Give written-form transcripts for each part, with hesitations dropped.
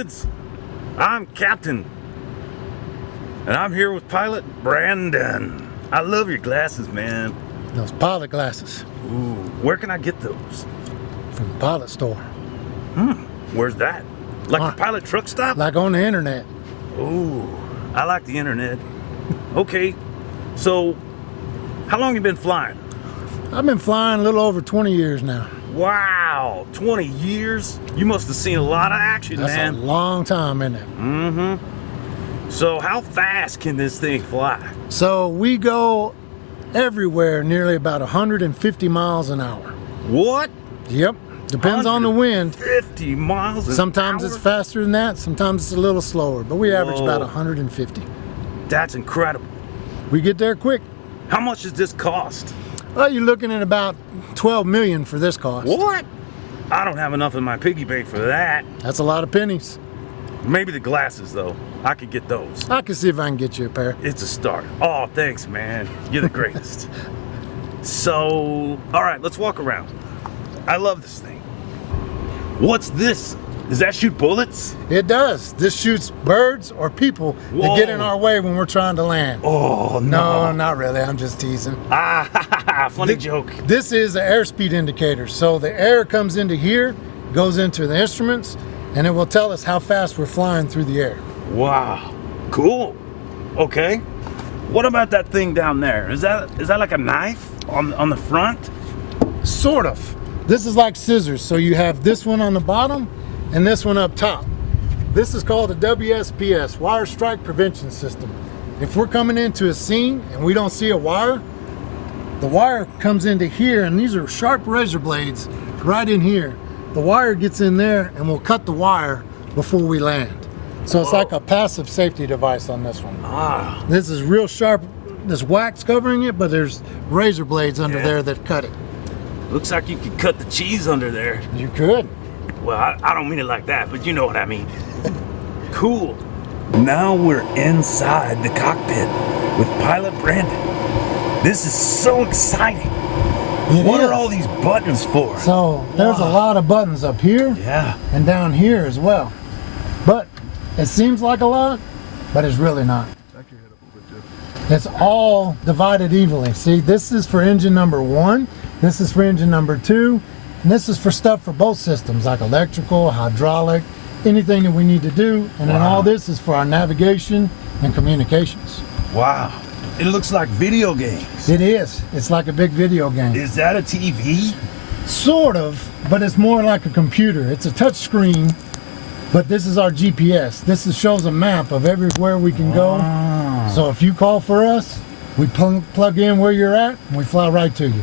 kids. I'm Captain, and I'm here with Pilot Brandon. I love your glasses, man. Those pilot glasses. Ooh, where can I get those? From the pilot store. Where's that? Like the pilot truck stop? Like on the internet. Ooh, I like the internet. Okay, so how long you been flying? I've been flying a little over 20 years now. Wow, 20 years? You must have seen a lot of action, That's man. a long time, isn't it? Mm-hmm. So how fast can this thing fly? So we go everywhere nearly about 150 miles an hour. What? Yep. Depends on the wind. 50 miles an Sometimes hour? it's faster than that. Sometimes it's a little slower. But we average about Whoa. 150. That's incredible. We get there quick. How much does this cost? Well, you're looking at about 12 million for this cost. What? I don't have enough in my piggy bank for that. That's a lot of pennies. Maybe the glasses, though. I could get those. I can see if I can get you a pair. It's a start. Oh, thanks, man. You're the greatest. So, all right, let's walk around. I love this thing. What's this? Does that shoot bullets? It does. This shoots birds or people that get in our way when we're trying to land. Oh, No, not really. I'm just teasing. Funny joke. This is an airspeed indicator. So the air comes into here, goes into the instruments, and it will tell us how fast we're flying through the air. Wow, cool. Okay. What about that thing down there? Is that like a knife on the front? Sort of. This is like scissors. So you have this one on the bottom and this one up top. This is called a WSPS, Wire Strike Prevention System. If we're coming into a scene and we don't see a wire, the wire comes into here, and these are sharp razor blades right in here. The wire gets in there and we'll cut the wire before we land. So it's like a passive safety device on this one. This is real sharp. There's wax covering it, but there's razor blades under there that cut it. Looks like you could cut the cheese under there. You could. Well, I don't mean it like that, but you know what I mean. Cool. Now we're inside the cockpit with Pilot Brandon. This is so exciting. What are all these buttons for? So there's a lot of buttons up here and down here as well. But it seems like a lot, but it's really not. It's all divided evenly. See, this is for engine number 1, this is for engine number 2, and this is for stuff for both systems, like electrical, hydraulic, anything that we need to do. And then all this is for our navigation and communications. Wow. It looks like video games. It is. It's like a big video game. Is that a TV? Sort of, but it's more like a computer. It's a touch screen, but this is our GPS. This shows a map of everywhere we can go. So if you call for us, we plug in where you're at, and we fly right to you.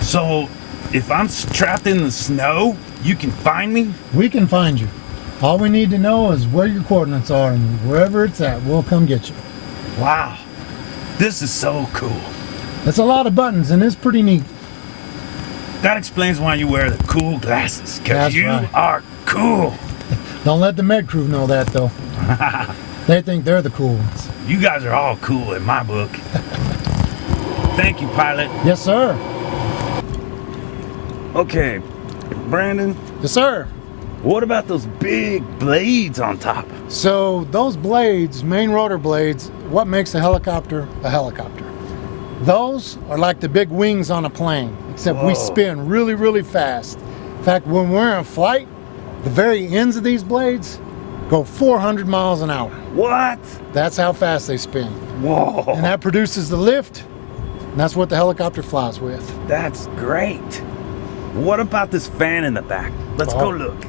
So if I'm trapped in the snow, you can find me? We can find you. All we need to know is where your coordinates are, and wherever it's at, we'll come get you. Wow. This is so cool. It's a lot of buttons, and it's pretty neat. That explains why you wear the cool glasses, because you are cool. Don't let the med crew know that, though. They think they're the cool ones. You guys are all cool in my book. Thank you, Pilot. Yes, sir. Okay, Brandon. Yes, sir. What about those big blades on top? So those blades, main rotor blades, what makes a helicopter a helicopter? Those are like the big wings on a plane, except we spin really, really fast. In fact, when we're in flight, the very ends of these blades go 400 miles an hour. What? That's how fast they spin. Whoa. And that produces the lift, and that's what the helicopter flies with. That's great. What about this fan in the back? Let's go look.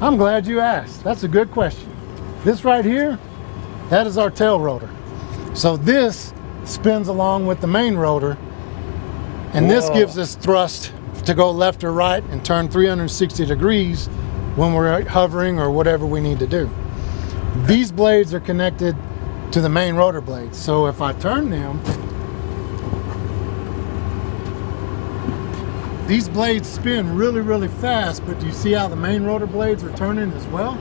I'm glad you asked. That's a good question. This right here, that is our tail rotor. So this spins along with the main rotor, and this gives us thrust to go left or right and turn 360 degrees when we're hovering or whatever we need to do. These blades are connected to the main rotor blades. So if I turn them, these blades spin really, really fast, but do you see how the main rotor blades are turning as well?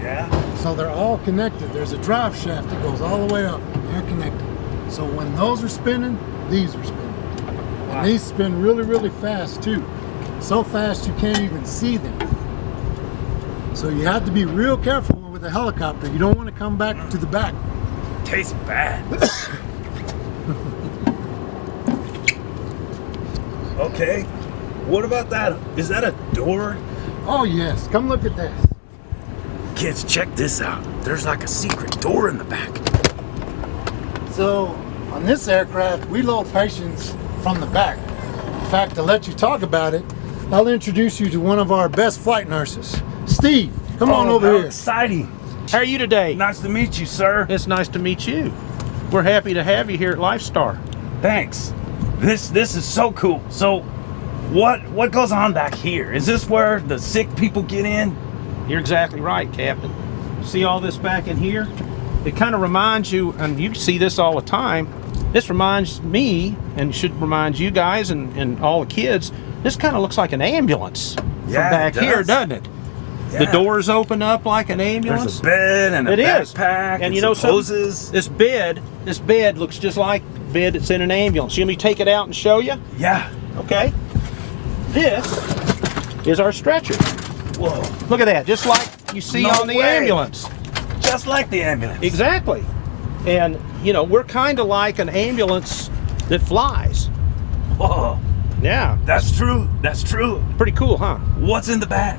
Yeah. So they're all connected. There's a drive shaft that goes all the way up. They're connected. So when those are spinning, these are spinning. And these spin really, really fast too. So fast you can't even see them. So you have to be real careful with a helicopter. You don't want to come back to the back. Tastes bad. Okay. What about that? Is that a door? Oh yes, come look at this. Kids, check this out. There's like a secret door in the back. So on this aircraft, we load patients from the back. In fact, to let you talk about it, I'll introduce you to one of our best flight nurses. Steve, come on over how here. Exciting. How are you today? Nice to meet you, sir. It's nice to meet you. We're happy to have you here at LifeStar. Thanks. This is so cool. So what goes on back here? Is this where the sick people get in? You're exactly right, Captain. See all this back in here? It kind of reminds you, and you see this all the time, this reminds me, and should remind you guys and all the kids, this kind of looks like an ambulance from back here, doesn't it? Yeah. The doors open up like an ambulance. There's a bed and a backpack And you know some something? hoses. This bed looks just like the bed that's in an ambulance. You want me to take it out and show you? Yeah. Okay. This is our stretcher. Whoa. Look at that, just like you see No on the way. ambulance. Just like the ambulance. Exactly. And, you know, we're kind of like an ambulance that flies. Whoa. Yeah, That's true. That's true. pretty cool, huh? What's in the bag?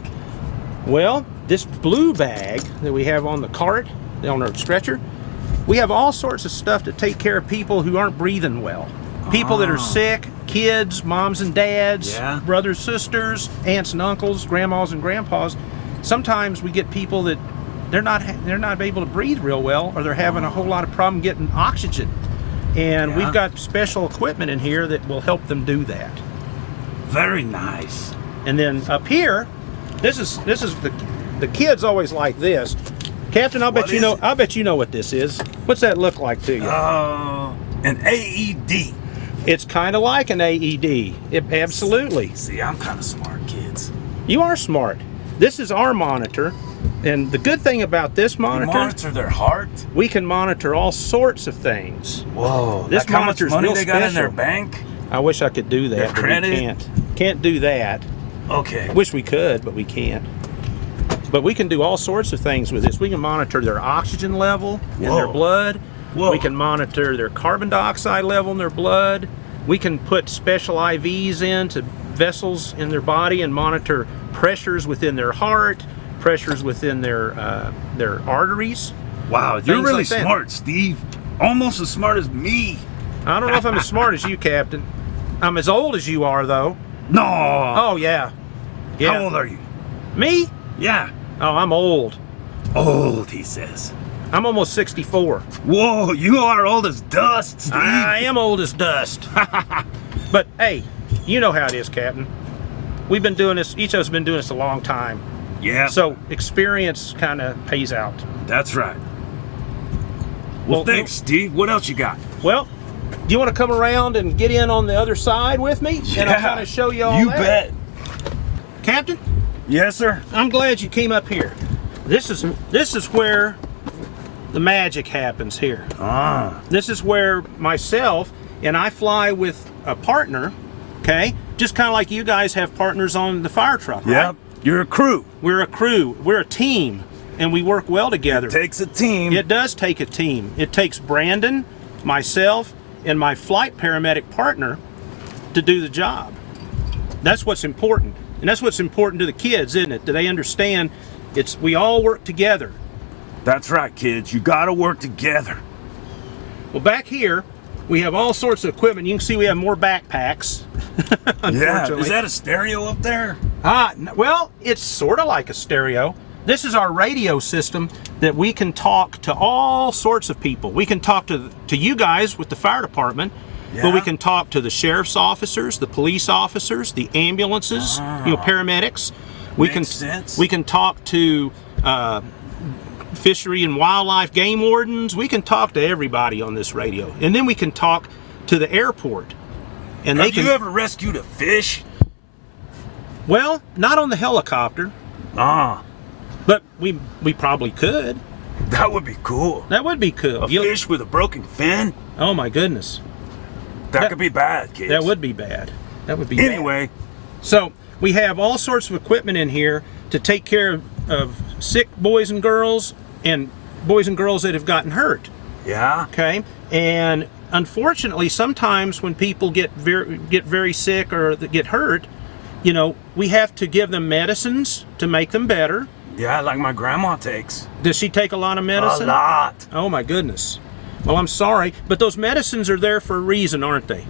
Well, this blue bag that we have on the cart, on our stretcher, we have all sorts of stuff to take care of people who aren't breathing well. People that are sick, kids, moms and dads, Yeah. brothers, sisters, aunts and uncles, grandmas and grandpas. Sometimes we get people that they're not able to breathe real well, or they're having a whole lot of problem getting oxygen. And Yeah. we've got special equipment in here that will help them do that. Very nice. And then up here, this is the kids always like this. Captain, I'll bet What you is know. it? I'll bet you know what this is. What's that look like to you? An AED. It's kind of like an AED. Absolutely. See, I'm kind of smart, kids. You are smart. This is our monitor, and the good thing about this You monitor, monitor their heart. we can monitor all sorts of things. Whoa. This like how much monitor's money real they got in their special. bank? I wish I could do that, Their but we credit? can't. Can't do that. Okay. Wish we could, but we can't. But we can do all sorts of things with this. We can monitor their oxygen level in their Whoa. blood. Whoa. We can monitor their carbon dioxide level in their blood. We can put special IVs into vessels in their body and monitor pressures within their heart, pressures within their arteries. Wow, you're Things really like that. smart, Steve. Almost as smart as me. I don't know if I'm as smart as you, Captain. I'm as old as you are, though. No. Oh, yeah. Yeah. How old are you? Me? Yeah. Oh, I'm old. Old, he says. I'm almost 64. Whoa, you are old as dust, Steve. I am old as dust. But hey, you know how it is, Captain. We've been doing this, each of us have been doing this a long time. Yeah. So experience kind of pays out. That's right. Well, thanks, Steve. What else you got? Well, do you want to come around and get in on the other side with me? And I'll kind of show you all You that. bet. Captain, Yes, sir. I'm glad you came up here. This is where the magic happens here. Ah. This is where myself and I fly with a partner, okay? Just kind of like you guys have partners on the fire truck, right? Yep. You're a crew. We're a crew, we're a team, and we work well together. It takes a team. It does take a team. It takes Brandon, myself, and my flight paramedic partner to do the job. That's what's important. And that's what's important to the kids, isn't it? Do they understand we all work together. That's right, kids. You gotta work together. Well, back here, we have all sorts of equipment. You can see we have more backpacks, Yeah. unfortunately. Is that a stereo up there? Well, it's sort of like a stereo. This is our radio system that we can talk to all sorts of people. We can talk to you guys with the fire department, but we Yeah. can talk to the sheriff's officers, the police officers, the ambulances, paramedics. Makes sense. We can talk to fishery and wildlife game wardens. We can talk to everybody on this radio, and then we can talk to the airport. And they Have can. you ever rescued a fish? Well, not on the helicopter, Ah, but we probably could. that would be cool. That would be cool. A fish with a broken fin? Oh my goodness, That That- could be bad, kids. that would be bad. That would be bad. Anyway, So we have all sorts of equipment in here to take care of sick boys and girls that have gotten hurt. Yeah? Okay, and unfortunately, sometimes when people get very sick or get hurt, you know, we have to give them medicines to make them better. Yeah, like my grandma takes. Does she take a lot of medicine? A lot. Oh my goodness. Well, I'm sorry, but those medicines are there for a reason, aren't they?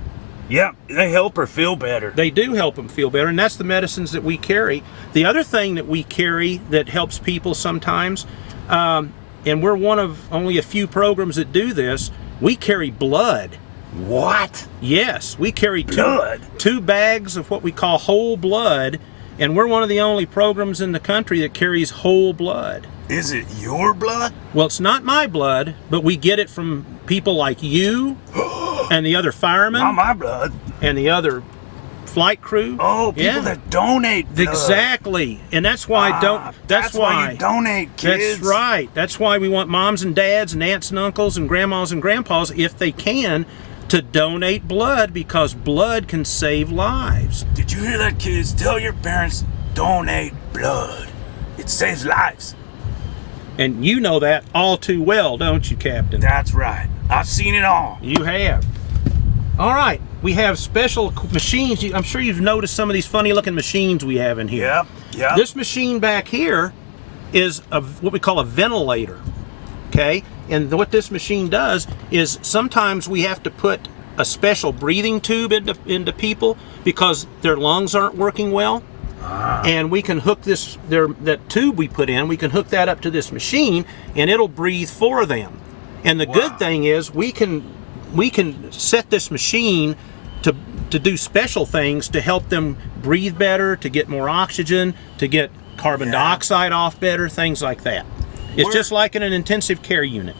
Yep, they help her feel better. They do help them feel better, and that's the medicines that we carry. The other thing that we carry that helps people sometimes, and we're one of only a few programs that do this, we carry blood. What? Yes, we carry Blood? two bags of what we call whole blood, and we're one of the only programs in the country that carries whole blood. Is it your blood? Well, it's not my blood, but we get it from people like you and the other firemen Not my blood. and the other flight crew. Oh, people that donate blood. Exactly, and that's why That's why you donate, kids. That's right. That's why we want moms and dads and aunts and uncles and grandmas and grandpas, if they can, to donate blood, because blood can save lives. Did you hear that, kids? Tell your parents, donate blood. It saves lives. And you know that all too well, don't you, Captain? That's right. I've seen it all. You have. All right, we have special machines. I'm sure you've noticed some of these funny looking machines we have in here. Yep, yep. This machine back here is what we call a ventilator, okay? And what this machine does is sometimes we have to put a special breathing tube into people because their lungs aren't working well. And we can hook that tube we put in, we can hook that up to this machine and it'll breathe for them. And the good thing is we can set this machine to do special things to help them breathe better, to get more oxygen, to get carbon dioxide off better, things like that. It's just like in an intensive care unit.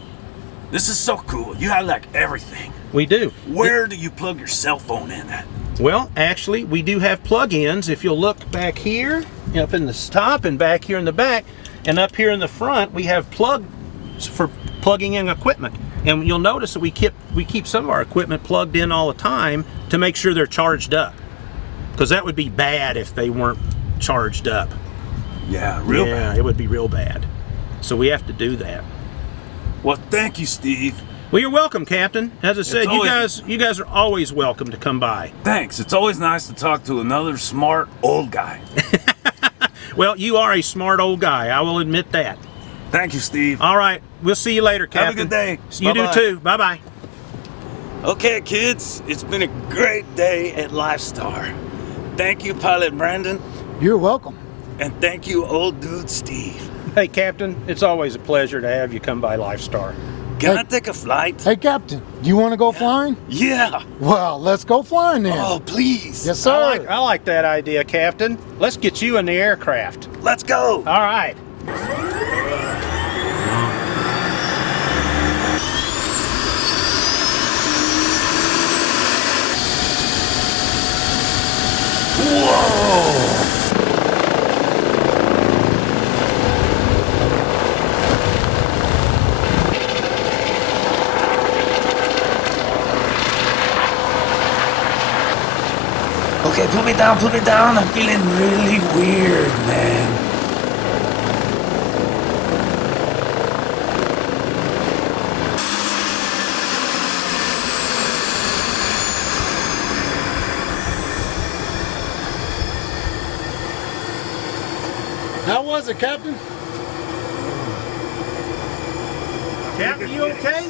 This is so cool. You have like everything. We do. Where do you plug your cell phone in at? Well, actually, we do have plug-ins. If you'll look back here, up in the top and back here in the back, and up here in the front, we have plugs for plugging in equipment. And you'll notice that we keep some of our equipment plugged in all the time to make sure they're charged up. Because that would be bad if they weren't charged up. Yeah, real bad. Yeah, it would be real bad. So we have to do that. Well, thank you, Steve. Well, you're welcome, Captain. As I said, you guys are always welcome to come by. Thanks. It's always nice to talk to another smart old guy. Well, you are a smart old guy. I will admit that. Thank you, Steve. All right. We'll see you later, Captain. Have a good day. You Bye-bye. do too. Bye-bye. Okay, kids. It's been a great day at LifeStar. Thank you, Pilot Brandon. You're welcome. And thank you, old dude Steve. Hey, Captain. It's always a pleasure to have you come by LifeStar. Can I take a flight? Hey, Captain, do you want to go flying? Yeah. Well, let's go flying then. Oh, please. Yes, sir. I like that idea, Captain. Let's get you in the aircraft. Let's go. All right. Whoa. Okay, put me down. I'm feeling really weird, man. How was it, Captain? Captain, you okay?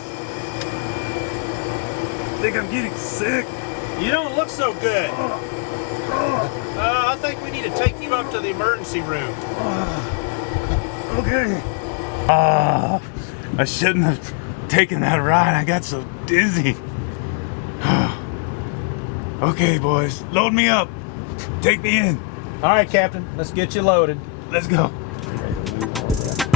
I think I'm getting sick. You don't look so good. I think we need to take you up to the emergency room. Okay. I shouldn't have taken that ride. I got so dizzy. Okay, boys, load me up. Take me in. All right, Captain. Let's get you loaded. Let's go. Okay,